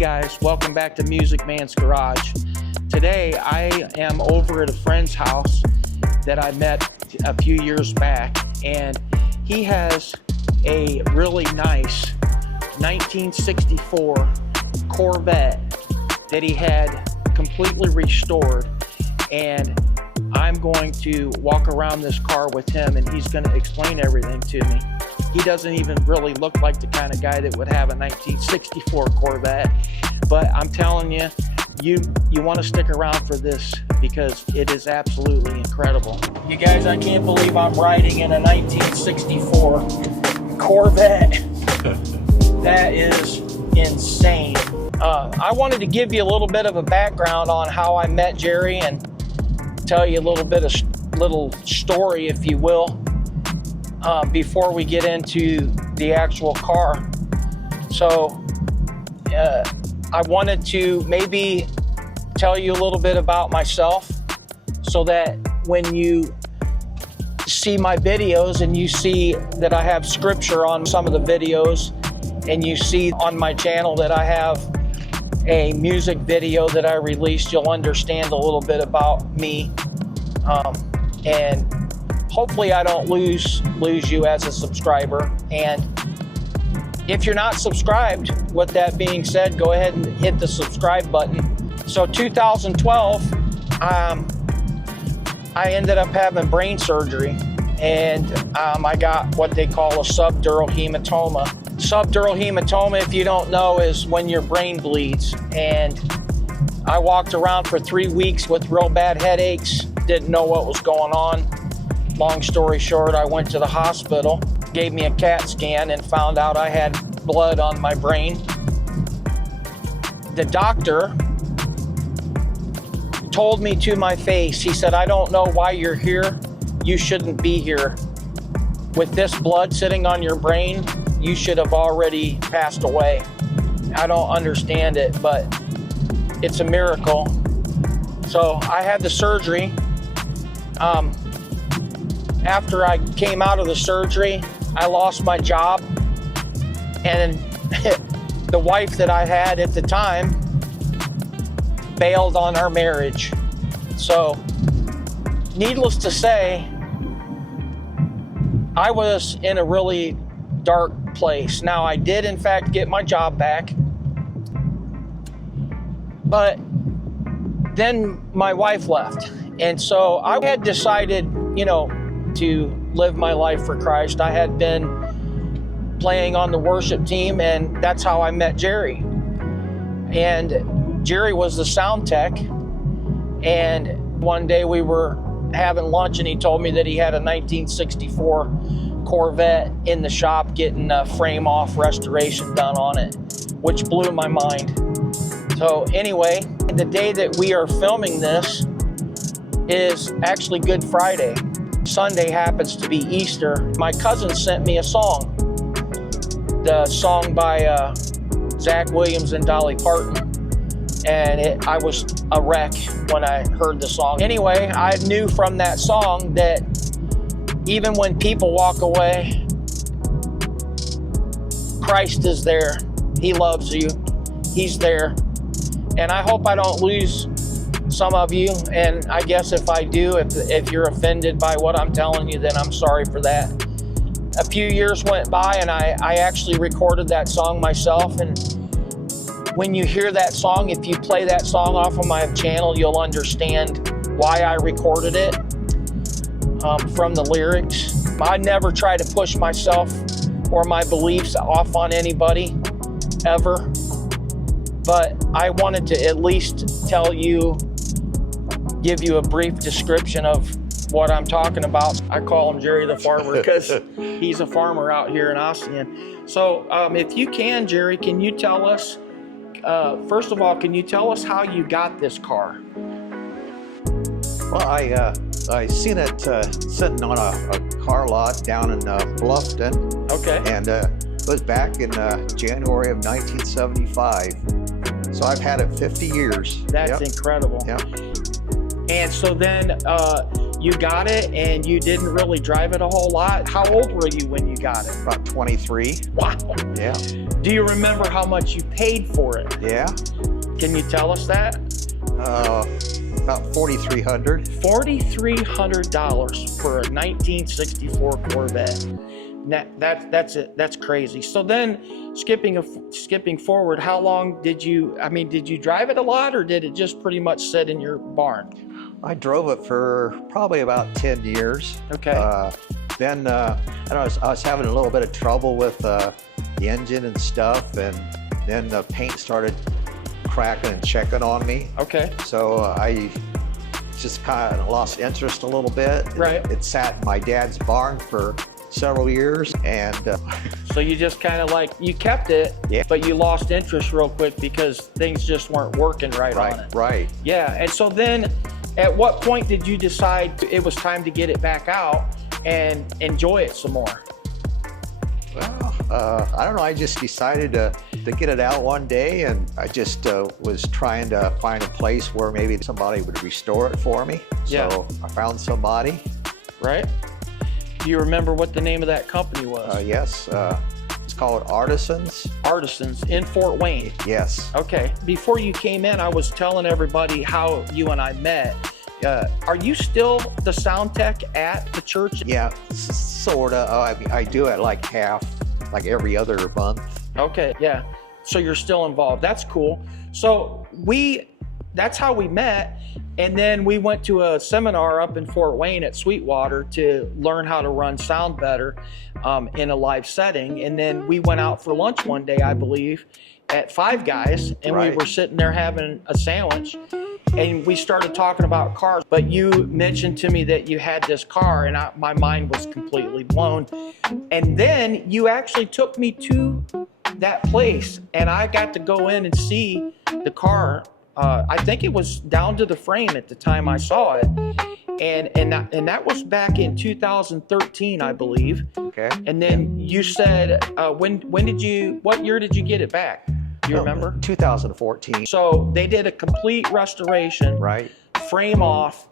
guys, welcome back to Music Man's Garage. Today I am over at a friend's house that I met a few years back, and he has a really nice 1964 Corvette that he had completely restored, and I'm going to walk around this car with him and he's going to explain everything to me. He doesn't even really look like the kind of guy that would have a 1964 Corvette, but I'm telling you, you want to stick around for this because it is absolutely incredible. You guys, I can't believe I'm riding in a 1964 Corvette. That is insane. I wanted to give you a little bit of a background on how I met Jerry and tell you a little story, if you will, before we get into the actual car. So I wanted to maybe tell you a little bit about myself so that when you see my videos and you see that I have scripture on some of the videos, and you see on my channel that I have a music video that I released, you'll understand a little bit about me, and hopefully I don't lose you as a subscriber. And if you're not subscribed, with that being said, go ahead and hit the subscribe button. So 2012, I ended up having brain surgery, and I got what they call a subdural hematoma. Subdural hematoma, if you don't know, is when your brain bleeds. And I walked around for 3 weeks with real bad headaches, didn't know what was going on. Long story short, I went to the hospital, gave me a CAT scan, and found out I had blood on my brain. The doctor told me to my face, he said, "I don't know why you're here. You shouldn't be here. With this blood sitting on your brain, you should have already passed away." I don't understand it, but it's a miracle. So I had the surgery. After I came out of the surgery, I lost my job, and the wife that I had at the time bailed on our marriage. So needless to say, I was in a really dark place. Now, I did in fact get my job back, but then my wife left, and so I had decided, to live my life for Christ. I had been playing on the worship team, and that's how I met Jerry. And Jerry was the sound tech, and one day we were having lunch and he told me that he had a 1964 Corvette in the shop getting a frame off restoration done on it, which blew my mind. So anyway, the day that we are filming this is actually Good Friday. Sunday happens to be Easter. My cousin sent me a song, the song by Zach Williams and Dolly Parton, and I was a wreck when I heard the song. Anyway, I knew from that song that even when people walk away, Christ is there. He loves you. He's there. And I hope I don't lose some of you. And I guess if I do, if you're offended by what I'm telling you, then I'm sorry for that. A few years went by and I actually recorded that song myself. And when you hear that song, if you play that song off of my channel, you'll understand why I recorded it. From the lyrics. I never try to push myself or my beliefs off on anybody, ever. But I wanted to at least tell you, give you a brief description of what I'm talking about. I call him Jerry the Farmer because he's a farmer out here in Ossian. So if you can, Jerry, can you tell us, first of all, can you tell us how you got this car? Well, I seen it sitting on a car lot down in Bluffton. Okay. And it was back in January of 1975. So I've had it 50 years. That's incredible. Yep. And so then you got it and you didn't really drive it a whole lot. How old were you when you got it? About 23. Wow. Yeah. Do you remember how much you paid for it? Yeah. Can you tell us that? About $4,300. $4,300 for a 1964 Corvette. That's it. That's crazy. So then, skipping forward, how long did you? I mean, did you drive it a lot, or did it just pretty much sit in your barn? I drove it for probably about 10 years. Okay. Then I was having a little bit of trouble with the engine and stuff, and then the paint started cracking and checking on me. Okay. So I just kind of lost interest a little bit. Right. It sat in my dad's barn for several years, and so you just kind of like, you kept it, yeah, but you lost interest real quick because things just weren't working right on it. Right. Yeah. And so then, at what point did you decide it was time to get it back out and enjoy it some more? Well, I don't know. I just decided to get it out one day, and I just was trying to find a place where maybe somebody would restore it for me. Yeah. So I found somebody. Right. Do you remember what the name of that company was? Yes. It's called Artisans. Artisans in Fort Wayne. Yes. Okay. Before you came in, I was telling everybody how you and I met. Are you still the sound tech at the church? Yeah, sort of. I do it like every other month. Okay, yeah. So you're still involved. That's cool. So that's how we met. And then we went to a seminar up in Fort Wayne at Sweetwater to learn how to run sound better in a live setting. And then we went out for lunch one day, I believe, at Five Guys, and Right. we were sitting there having a sandwich. And we started talking about cars, but you mentioned to me that you had this car, and my mind was completely blown. And then you actually took me to that place, and I got to go in and see the car. I think it was down to the frame at the time I saw it, and that was back in 2013, I believe. Okay. And then you said, what year did you get it back? Do you remember? 2014. So they did a complete restoration, Right. frame off.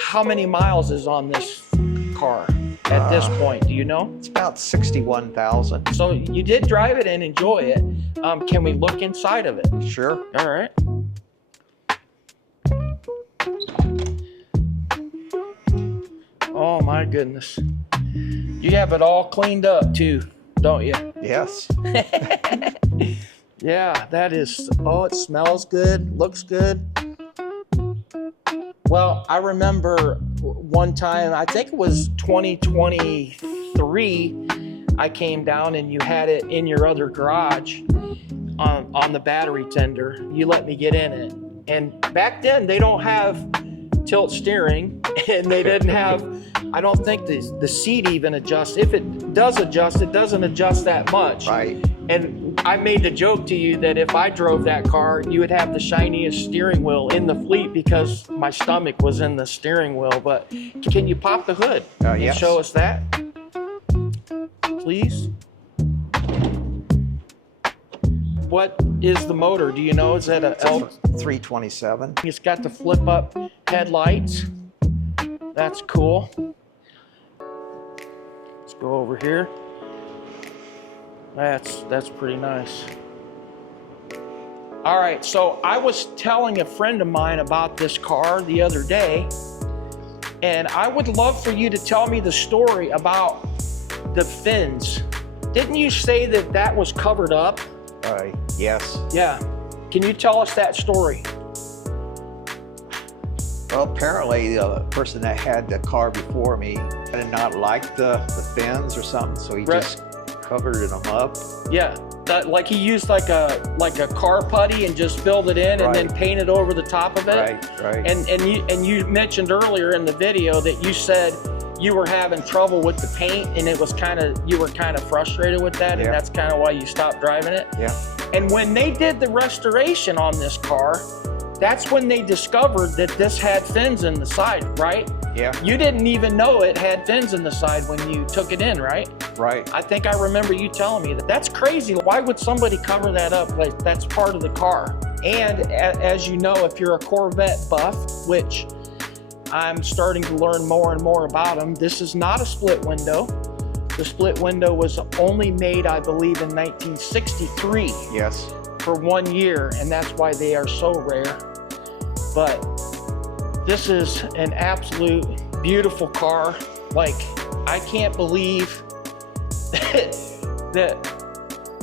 How many miles is on this car at this point? Do you know? It's about 61,000. So you did drive it and enjoy it. Can we look inside of it? Sure. All right. Oh my goodness. You have it all cleaned up too, don't you? Yes. Yeah, that is, oh, it smells good, looks good. Well, I remember one time, I think it was 2023, I came down and you had it in your other garage on the battery tender. You let me get in it. And back then, they don't have tilt steering, and they didn't have, I don't think the seat even adjusts. If it does adjust, it doesn't adjust that much. Right. And I made the joke to you that if I drove that car, you would have the shiniest steering wheel in the fleet because my stomach was in the steering wheel. But can you pop the hood and yes. show us that, please? What is the motor? Do you know? Is that a L? 327. It's got the flip up headlights. That's cool. Let's go over here. That's pretty nice. All right, so I was telling a friend of mine about this car the other day, and I would love for you to tell me the story about the fins. Didn't you say that was covered up? Yes. Yeah. Can you tell us that story? Well, apparently the person that had the car before me did not like the fins or something, so he Right. just covered them up. Yeah. Like he used like a car putty and just filled it in and then painted over the top of it. Right. And you mentioned earlier in the video that you said you were having trouble with the paint, and you were kind of frustrated with that, and that's kind of why you stopped driving it. Yeah. And when they did the restoration on this car, that's when they discovered that this had fins in the side, right? Yeah. You didn't even know it had fins in the side when you took it in, right? Right. I think I remember you telling me that. That's crazy. Why would somebody cover that up? Like, that's part of the car. And as you know, if you're a Corvette buff, which I'm starting to learn more and more about them. This is not a split window. The split window was only made, I believe, in 1963. Yes. For 1 year, and that's why they are so rare. But this is an absolute beautiful car. Like, I can't believe that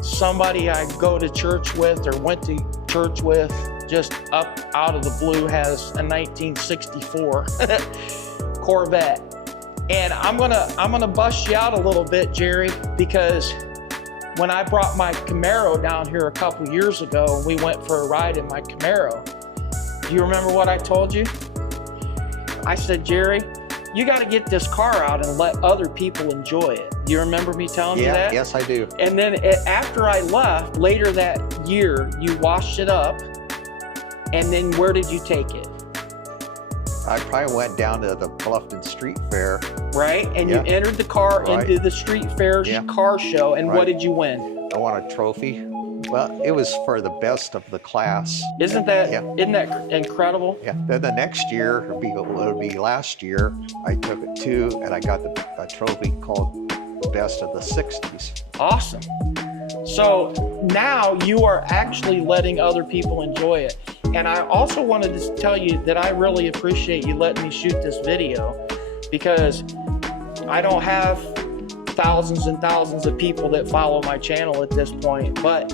somebody I go to church with or went to church with just up out of the blue has a 1964 Corvette. And I'm gonna bust you out a little bit, Jerry, because when I brought my Camaro down here a couple years ago and we went for a ride in my Camaro, do you remember what I told you? I said, Jerry, you got to get this car out and let other people enjoy it. Do you remember me telling you that? Yes, I do. And then after I left, later that year, you washed it up. And then where did you take it? I probably went down to the Bluffton Street Fair. Right, and you entered the car into the Street Fair car show, and what did you win? I won a trophy. Well, it was for the best of the class. Isn't that incredible? Yeah. Then the next year, it would be last year, I took it too, and I got a trophy called Best of the 60s. Awesome. So now you are actually letting other people enjoy it. And I also wanted to tell you that I really appreciate you letting me shoot this video, because I don't have thousands and thousands of people that follow my channel at this point, but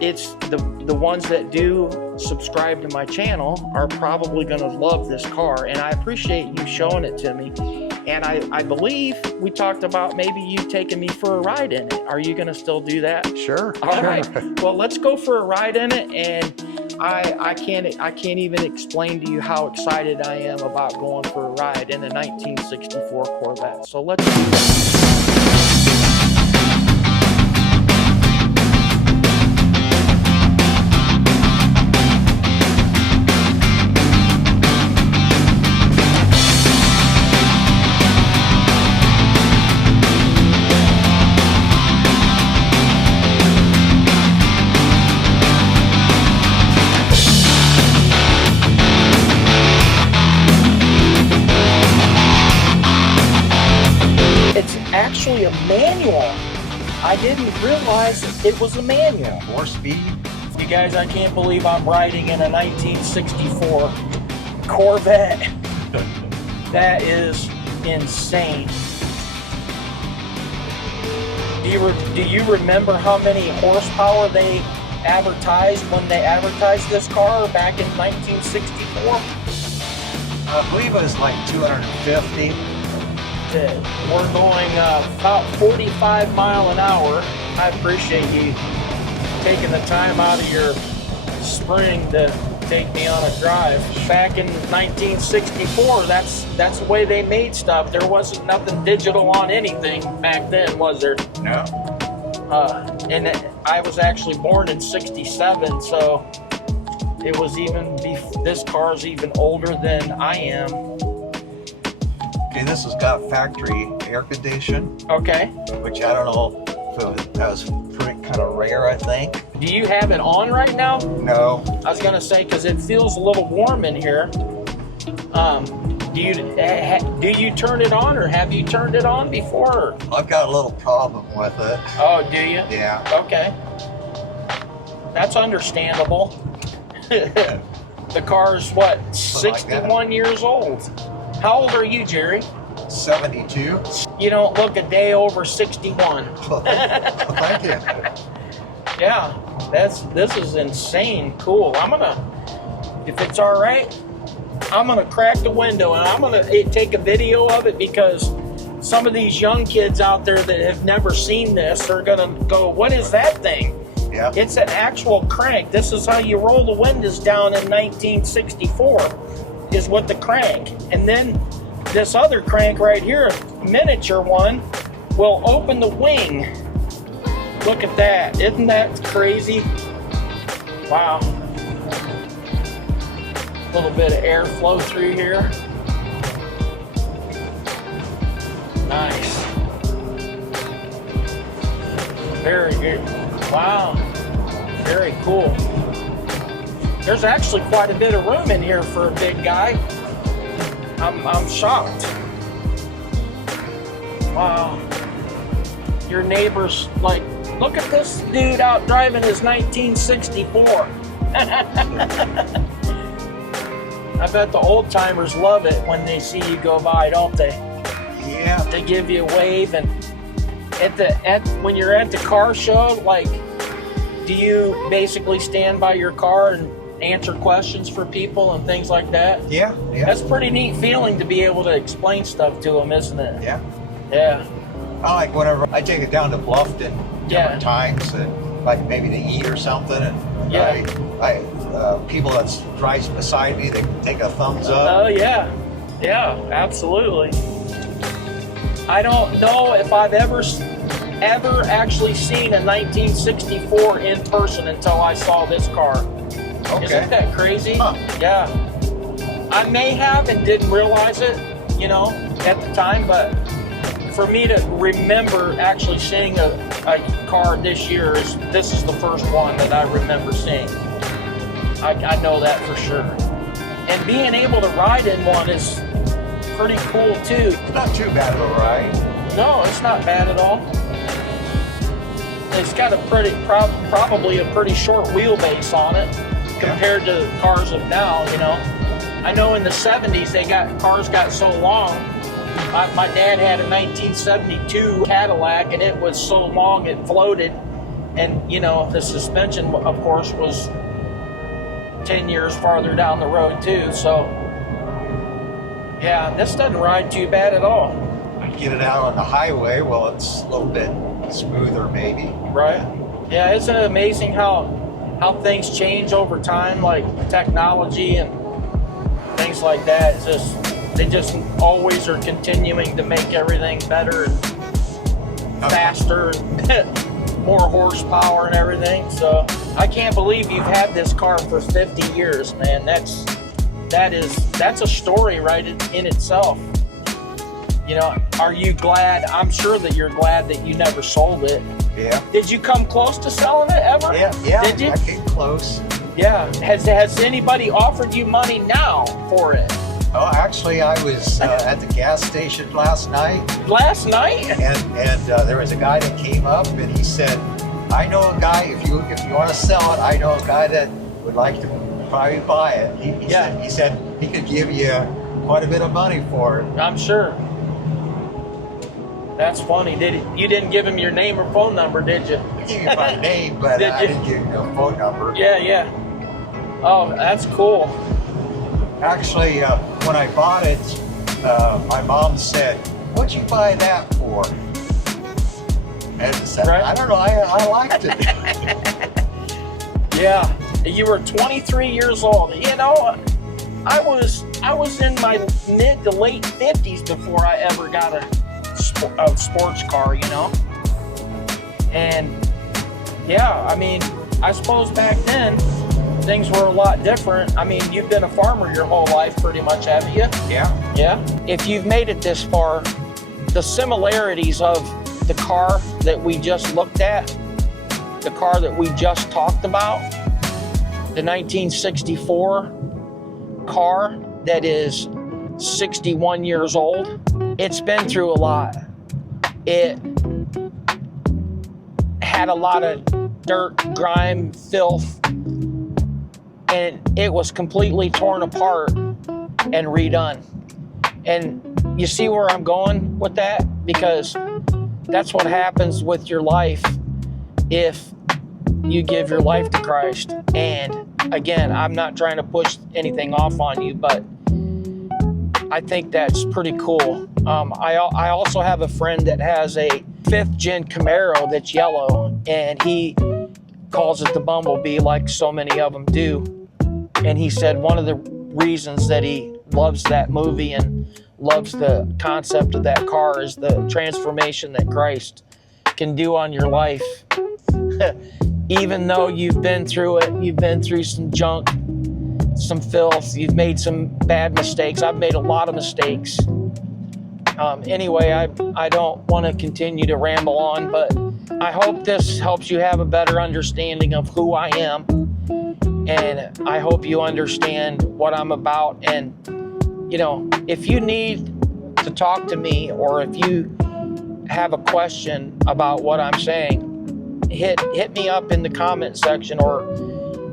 it's the ones that do subscribe to my channel are probably going to love this car, and I appreciate you showing it to me. And I believe we talked about maybe you taking me for a ride in it. Are you going to still do that? Sure. All right. Well, let's go for a ride in it, and I can't even explain to you how excited I am about going for a ride in a 1964 Corvette. So let's do that. Actually a manual. I didn't realize it was a manual. 4-speed. You guys, I can't believe I'm riding in a 1964 Corvette. That is insane. Do you remember how many horsepower they advertised when they advertised this car back in 1964? I believe it was like 250. We're going about 45 miles an hour. I appreciate you taking the time out of your spring to take me on a drive. Back in 1964, that's the way they made stuff. There wasn't nothing digital on anything back then, was there? No. And I was actually born in '67, so it was this car's even older than I am. Okay, this has got factory air condition. Okay. Which I don't know if that was pretty kind of rare, I think. Do you have it on right now? No. I was gonna say, because it feels a little warm in here. Do you turn it on, or have you turned it on before? I've got a little problem with it. Oh, do you? Yeah. Okay. That's understandable. The car's what, 61 years old? How old are you, Jerry? 72. You don't look a day over 61. Well, thank you. Yeah, this is insane cool. If it's all right, I'm gonna crack the window and I'm gonna take a video of it, because some of these young kids out there that have never seen this are gonna go, what is that thing? Yeah. It's an actual crank. This is how you roll the windows down in 1964. Is with the crank. And then this other crank right here, miniature one, will open the wing. Look at that. Isn't that crazy? Wow. A little bit of airflow through here. Nice. Very good. Wow. Very cool. There's actually quite a bit of room in here for a big guy. I'm shocked. Wow. Your neighbor's like, look at this dude out driving his 1964. I bet the old timers love it when they see you go by, don't they? Yeah. They give you a wave, and when you're at the car show, like, do you basically stand by your car and answer questions for people and things like that? Yeah. That's a pretty neat feeling to be able to explain stuff to them, isn't it? Yeah. Yeah. I like whenever I take it down to Bluffton different times, and like maybe to eat or something, and people that drives beside me, they take a thumbs up. Oh yeah, absolutely. I don't know if I've ever actually seen a 1964 in person until I saw this car. Okay. Isn't that crazy? Huh. Yeah. I may have and didn't realize it, at the time, but for me to remember actually seeing a car this year, this is the first one that I remember seeing. I know that for sure. And being able to ride in one is pretty cool too. It's not too bad of a ride. No, it's not bad at all. It's got a probably a pretty short wheelbase on it compared to cars of now, I know in the 70s cars got so long. My dad had a 1972 Cadillac, and it was so long it floated, and the suspension, of course, was 10 years farther down the road too. So yeah, this doesn't ride too bad at all. I get it out on the highway, well, it's a little bit smoother maybe. Right. Yeah, isn't it amazing how things change over time, like technology and things like that? They just always are continuing to make everything better and faster and more horsepower and everything. So I can't believe you've had this car for 50 years, man. That's a story right in itself. Are you glad? I'm sure that you're glad that you never sold it. Yeah. Did you come close to selling it ever? Yeah. Did you? I came close. Yeah. Has anybody offered you money now for it? Oh, actually, I was at the gas station last night. Last night? And there was a guy that came up, and he said, "I know a guy. If you want to sell it, I know a guy that would like to probably buy it." He said he could give you quite a bit of money for it. I'm sure. That's funny. You didn't give him your name or phone number, did you? I gave you my name, but I didn't give you a phone number. Yeah. Oh, that's cool. Actually, when I bought it, my mom said, "What'd you buy that for?" And I said, Right. "I don't know. I liked it." Yeah, you were 23 years old. I was in my mid to late 50s before I ever got a sports car, And yeah, I suppose back then things were a lot different. You've been a farmer your whole life pretty much, haven't you? Yeah. Yeah. If you've made it this far, the similarities of the car that we just looked at, the car that we just talked about, the 1964 car that is 61 years old, it's been through a lot. It had a lot of dirt, grime, filth, and it was completely torn apart and redone. And you see where I'm going with that? Because that's what happens with your life if you give your life to Christ. And again, I'm not trying to push anything off on you, but I think that's pretty cool. I also have a friend that has a 5th gen Camaro that's yellow, and he calls it the Bumblebee like so many of them do. And he said one of the reasons that he loves that movie and loves the concept of that car is the transformation that Christ can do on your life. Even though you've been through it, you've been through some junk, some filth, you've made some bad mistakes. I've made a lot of mistakes. Anyway, I don't want to continue to ramble on, but I hope this helps you have a better understanding of who I am. And I hope you understand what I'm about and you know, if you need to talk to me, or if you have a question about what I'm saying, hit me up in the comment section, or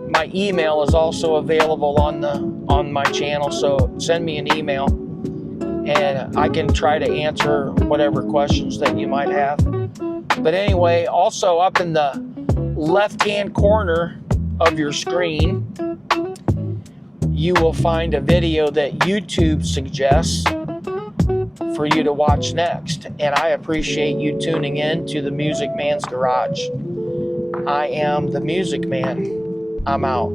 my email is also available on my channel. So send me an email and I can try to answer whatever questions that you might have. But anyway, also up in the left-hand corner of your screen, you will find a video that YouTube suggests for you to watch next. And I appreciate you tuning in to the Music Man's Garage. I am the Music Man. I'm out.